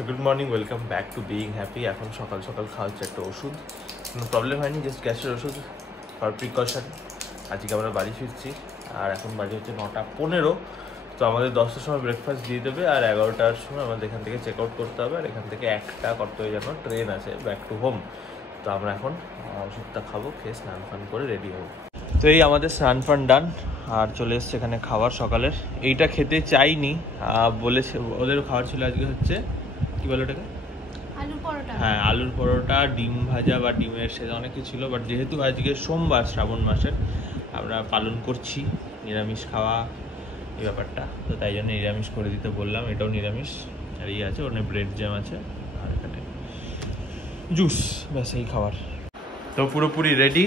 So good morning, welcome back to being happy. এখন সকাল সকাল খাওয়া হচ্ছে একটা ওষুধ, কোনো প্রবলেম হয়নি, জাস্ট গ্যাসের ওষুধ ফর প্রিকশন। আজকে আমরা বাড়ি ফিরছি আর এখন বাজে হচ্ছে 9:15। তো আমাদের 10টার সময় ব্রেকফাস্ট দিয়ে দেবে আর 11টার সময় আমাদের এখান থেকে চেক আউট করতে হবে। আর এখান থেকে একটা করতে হবে যেন ট্রেন আছে ব্যাক টু হোম। তো আমরা এখন ওষুধটা খাবো, খেয়ে স্নান ফান করে রেডি হবো। তো এই আমাদের স্নান ফান ডান আর চলে এসছে এখানে খাবার সকালের। এইটা খেতে চাইনি, বলেছে ওদের খাবার ছিল আজকে হচ্ছে কি বলে ওটাকে, আলুর পরোটা। হ্যাঁ আলুর পরোটা, ডিম ভাজা বা ডিমের সে অনেক কিছু ছিল। বাট যেহেতু আজকে সোমবার, শ্রাবণ মাসের আমরা পালন করছি নিরামিষ খাওয়া এই ব্যাপারটা, তো তাই জন্য নিরামিষ করে দিতে বললাম। এটাও নিরামিষ আর ইয়ে আছে, ওখানে ব্রেড জ্যাম আছে আর এখানে জুস, ব্যাস এই খাবার। তো পুরোপুরি রেডি,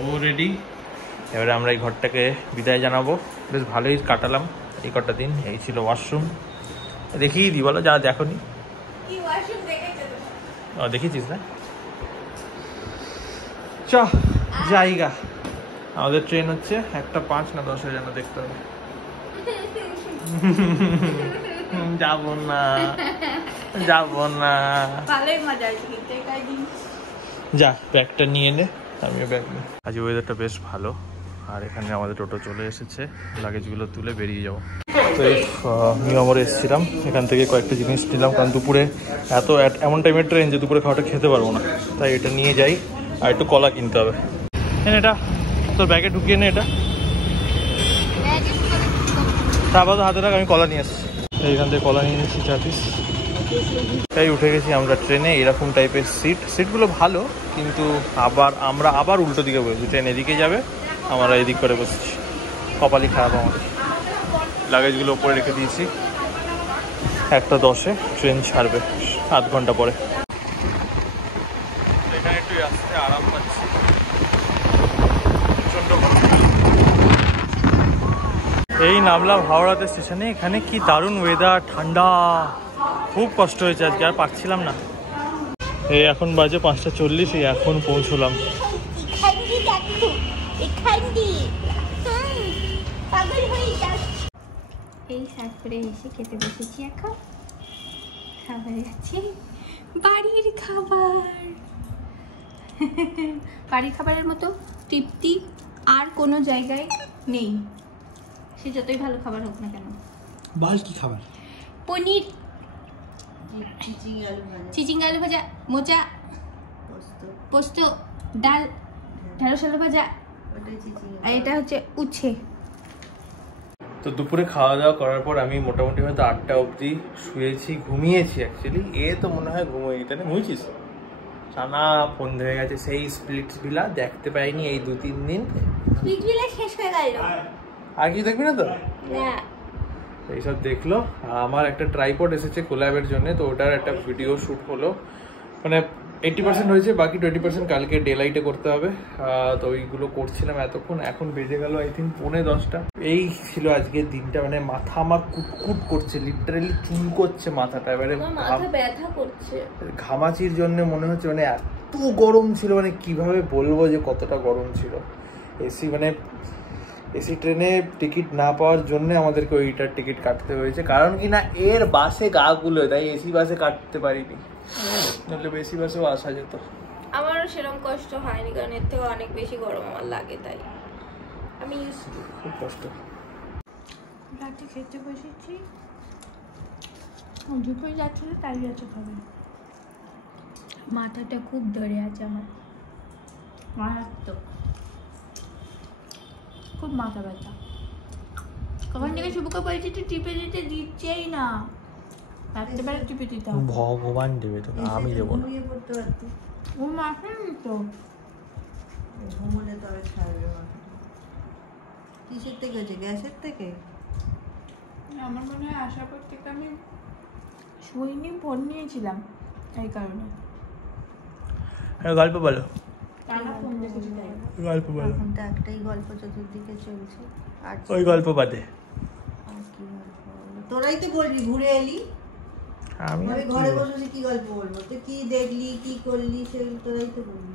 ও রেডি। এবারে আমরা এই ঘরটাকে বিদায় জানাবো। বেশ ভালোই কাটালাম এই কটা দিন। এই ছিল ওয়াশরুম, দেখিয়ে দিই বলো যা দেখোনি। দেখেছিস না? চ জায়গা, আমাদের ট্রেন হচ্ছে 1:05 না 10 যেন দেখতে হবে। যাবো না যাবো না, ভালোই মজা আছে। যা ব্যাগটা নিয়ে নে, আমিও ব্যাগ নিই। আজ ওয়েদারটা বেশ ভালো আর এখানে আমাদের টোটো চলে এসেছে, লাগেজগুলো তুলে বেরিয়ে যাবো। তো এই নিউ আমরে এসেছিলাম, এখান থেকে কয়েকটা জিনিস নিলাম কারণ দুপুরে এমন টাইমের ট্রেন যে দুপুরে খাওয়াটা খেতে পারবো না, তাই এটা নিয়ে যাই। আর একটু কলা কিনতে হবে। এটা তোর ব্যাগে ঢুকিয়ে নে, এটা তারপর হাতে রাখ, আমি কলা নিয়ে আসছি। এইখান থেকে কলা নিয়ে নিচ্ছি 4 পিস। তাই উঠে গেছি আমরা ট্রেনে। এরকম টাইপের সিটগুলো ভালো, কিন্তু আমরা আবার উল্টো দিকে বসেছি। ট্রেন এদিকে যাবে, আমরা এদিক করে বসেছি। কপালই খারাপ আমাদের। লাগেজগুলো উপরে রেখে দিয়েছি। 1:10 ট্রেন ছাড়বে, 7 ঘন্টা পরে। এখানে একটু আসতে আরাম পাচ্ছি, প্রচণ্ড গরম। এই নামলাম হাওড়াতে স্টেশনে। এখানে কি দারুণ ওয়েদার, ঠান্ডা, খুব কষ্ট হয়েছে আজকে, আর পারছিলাম না। এই এখন বাজে 5:40, এই এখন পৌঁছলাম। এই শাক করে এসে খেতে বসেছি। এখন খাবার আছে, বাড়ির খাবার। বাড়ির খাবারের মতো তৃপ্তি আর কোনো জায়গায় নেই, সে যতই ভালো খাবার হোক না কেন। বাল কি খাবার? পনির, চিচিঙ্গা আলু ভাজা, মোচা, পোস্ত, ডাল, ঢেঁড়স আলু ভাজা, আর এটা হচ্ছে উচ্ছে। তো দুপুরে খাওয়া দাওয়া করার পর আমি মোটামুটি হয়তো 8টা অবধি শুয়েছি, ঘুমিয়েছি অ্যাকচুয়ালি। তো মনে হয় ঘুমোই, তাই না? ঘুমিয়েছিস? টানা ফোন ধরে গেছে, সেই স্প্লিটস ভিলা দেখতে পাইনি এই 2-3 দিন। স্প্লিটস ভিলা শেষ হয়ে গেল, আর কি দেখবি না তো? না এইসব দেখলো। আমার একটা ট্রাইপড এসেছে কোল্যাবের জন্য, তো ওটার একটা ভিডিও শ্যুট হলো, মানে 80% হয়েছে, বাকি 20% কালকে ডে লাইটে করতে হবে। তো ওইগুলো করছিলাম এতক্ষণ। এখন বেজে গেল আই থিঙ্ক 9:10। এই ছিল আজকের দিনটা। মানে মাথা আমার কুটকুট করছে, লিটারেলি চুল করছে মাথাটা। এবারে মাথা ব্যথা করছে, ঘামাচির জন্য মনে হচ্ছে, মানে এত গরম ছিল, মানে কিভাবে বলবো যে কতটা গরম ছিল। এসি ট্রেনে টিকিট না পাওয়ার জন্য আমাদেরকে ওইটার টিকিট কাটতে হয়েছে, কারণ কি না এর বাসে গা গুলো, তাই এসি বাসে কাটতে পারিনি, নাহলে এসি বাসেও আসা যেত। আমারও সেরকম কষ্ট হয়নি, কারণ এর থেকে অনেক বেশি গরম আমার লাগে, তাই আমি খুব কষ্ট। রাতে খেতে বসেছি, দুপুরে যাচ্ছিল তাই যাচ্ছে খাবে। মাথাটা খুব ধরে আছে আমার, মারাত্মক, খুব মাথা ব্যথা। কখন থেকে শুভকে বলছি টিপে দিতে দিচ্ছেই না, রাত্রেবেলা টিপে দিতাম। ভগবান দেবে তো, আমি দেবো না। ও মাথা তো ঘুমোলে তবে ছাড়বে মাথা। কিসের থেকে হচ্ছে? গ্যাসের থেকে? আমার মনে হয় আসার পর থেকে আমি শুইনি, ফোন নিয়েছিলাম এই কারণে। গল্প বলো, টানা ফোন দেখেছি তাই। গল্প বলো। এখন তো একটাই গল্প চতুর্দিকে চলছে। আর ওই গল্প বাদে আর কি গল্প বলবো? তোরাই তো বলবি, ঘুরে এলি, আমি আমি ঘরে বসে কি গল্প বলবো? তুই কি দেখলি, কি করলি, সেগুলো তোরাই তো বলবি।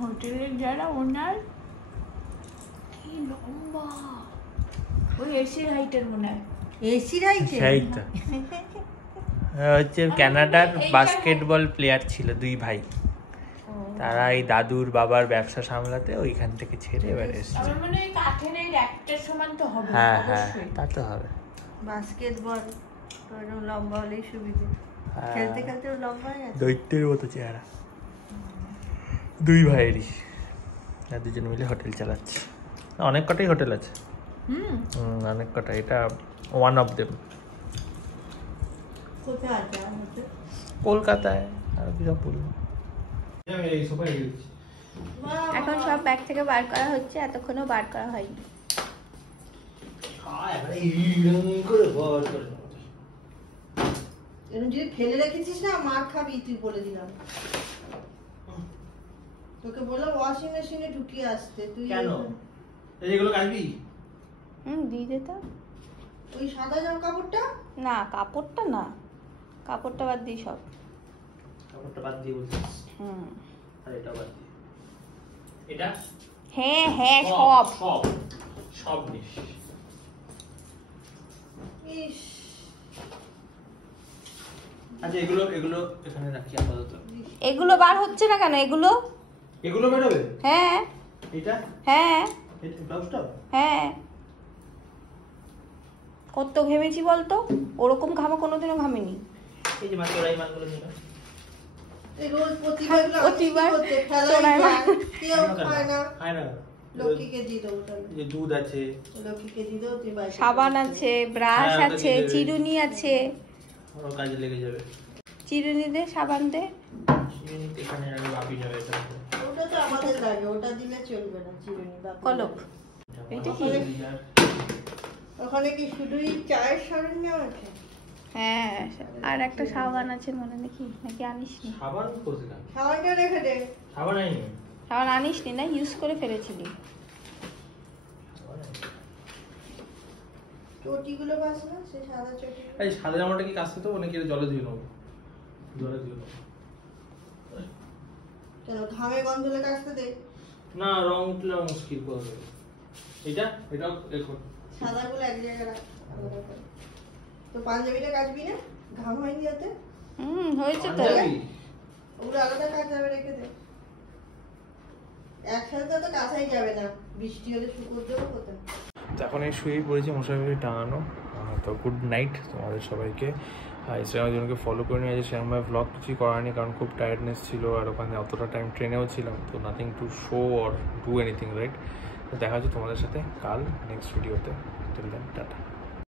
হোটেলের যারা ওনার কি লম্বা, ওই এসির হাইটের মনে হয়। এসির হাইটে? সেইটা হচ্ছে কানাডার বাস্কেটবল প্লেয়ার ছিল, 2 ভাই। তারা এই দাদুর বাবার ব্যবসা সামলাতে ওইখান থেকে ছেড়ে এবার এসেছে। আমার মনে হয় কাঠের এই র্যাকটার সমান তো হবে। হ্যাঁ হ্যাঁ, তা তো হবে। বাস্কেটবল ওরকম লম্বা হলেই সুবিধে, খেলতে খেলতে লম্বা হয়ে গেছে। দৈত্যের মতো চেহারা 2 ভাইয়েরই, আর 2জন মিলে হোটেল চালাচ্ছে। অনেক কটাই হোটেল আছে, অনেক কটা, এটা ওয়ান অফ দেম। কোথায় আছে আমাদের? কলকাতায়, আর কি সব বলবো। এখন সব ব্যাগ থেকে বার করা হচ্ছে, এতক্ষণও বার করা হয়নি। এরকম যদি ফেলে রেখেছিস না মার খাবি তুই, বলে দিলাম। তোকে বললাম ওয়াশিং মেশিনে ঢুকিয়ে আসতে, তুই কেন এইগুলো কাটবি? দিয়ে দে তো। ওই সাদা জামা কাপড়টা না, কাপড়টা না, কাপড়টা বাদ দিই সব। কাপড়টা বাদ দিয়ে বলছিস? আর এটা বাদ দিয়ে, এটা হ্যাঁ হ্যাঁ সব সব সব নিস। ইস, আচ্ছা এগুলো এগুলো এখানে রাখি আপাতত। এগুলো বার হচ্ছে না কেন? এগুলো এগুলো বেরোবে? হ্যাঁ এটা হ্যাঁ এটা ব্লাউজটা? হ্যাঁ। কত ঘেমেছি বলতো, ওরকম ঘামা কোনোদিনও ঘামিনি। এই যে মাত্র ওরাই মালগুলো নিল। এই রোজ প্রতিবার এগুলো প্রতিবার করতে ফেলাই চোরাই যায়, মাল। কেউ খায় না। খায় না। লক্ষ্মীকে দিয়ে দেবো তাহলে, এই যে দুধ আছে, লক্ষ্মীকে দিয়ে দেবো, তুই বাইরে সাবান আছে, ব্রাশ হ্যাঁ, ওটা আছে, দিয়ে দেবে। চিরুনি আছে। ওর কাজে লেগে যাবে। চিরুনি দে, সাবান দে। চিনি এখানে আগে বাপি যাবে এটা। ওটা তো আমাদের লাগে, ওটা দিলে চলবে না। চিরুনি বা কলপ। এটা কি? ওখানে কি শুধুই চায়ের সরঞ্জাম আছে? হ্যাঁ, আর একটা সাবান আছে মনে নাকি, নাকি আনিস নি? সাবান কোথায়? খাওয়াটা রেখে দে। সাবান আইনি। সাবান আনিস নি না, ইউজ করে ফেলেছিলি। চটিগুলো বাস না, সে সাদা চটি। এই সাদা জামাটা কি কাচতে তো নাকি জলে ধুয়ে নেবো? জলে ধুয়ে নেবো। কেন ঘামে গন্ধলে কাচতে দে। না, রং উঠলে মুশকিল করে দেবে। এটা এটাও দেখো, সাদাগুলো এক জায়গায় রাখ আলাদা করে। তো পাঞ্জাবিটা কাচবি না? ঘাম হয়নি ওতে? হয়েছে তো। পাঞ্জাবি? ওগুলো আলাদা কাচাবে, রেখে দে। একসাথে তো কাচাই যাবে না, বৃষ্টি হলে শুকোতে দেবো কোথায়? এখন এই শুয়েই পড়েছি, মশারি টাঙানো। তো গুড নাইট তোমাদের সবাইকে। ইনস্টাগ্রামের জনকে ফলো করে নিয়ে আছে, সেরকমভাবে ভ্লগ কিছুই করানি, কারণ খুব টায়ার্ডনেস ছিল, আর ওখানে অতটা টাইম ট্রেনেও ছিলাম, তো nothing to show or do anything, right? তো দেখা হচ্ছে তোমাদের সাথে কাল নেক্সট ভিডিওতে। Till then tata.